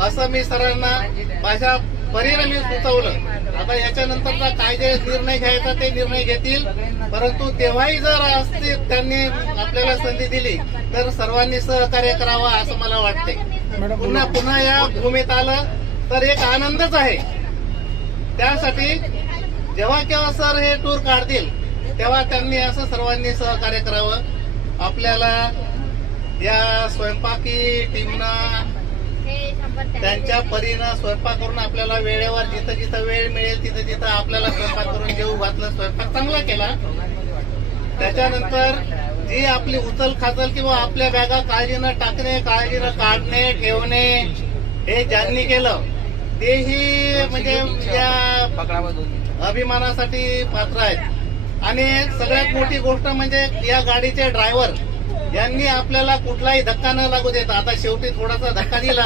असं मी सरांना माझ्या परीने मी सुचवलं. आता याच्यानंतरचा काय जे निर्णय घ्यायचा ते निर्णय घेतील, परंतु तेव्हाही जर असते त्यांनी आपल्याला संधी दिली तर सर्वांनी सहकार्य करावं असं मला वाटते. पुन्हा या भूमीत आलं तर एक आनंदच आहे. त्यासाठी जेव्हा केव्हा सर हे टूर काढतील तेव्हा त्यांनी असं सर्वांनी सहकार्य करावं. आपल्याला या स्वयंपाकी टीमनं त्यांच्या परीनं स्वयंपाक करून आपल्याला वेळेवर जिथं जिथं वेळ मिळेल तिथं तिथं आपल्याला स्वयंपाक करून जेवू घातलं. स्वयंपाक चांगला केला. त्याच्यानंतर जी आपली उचल खाचल किंवा आपल्या बॅगा काळजीनं टाकणे, काळजीनं काढणे, ठेवणे हे ज्यांनी केलं तेही म्हणजे या अभिमानासाठी पात्र आहेत. आणि सगळ्यात मोठी गोष्ट म्हणजे या गाडीचे ड्रायव्हर यांनी आपल्याला कुठलाही धक्का न लागू देता, आता शेवटी थोडासा धक्का दिला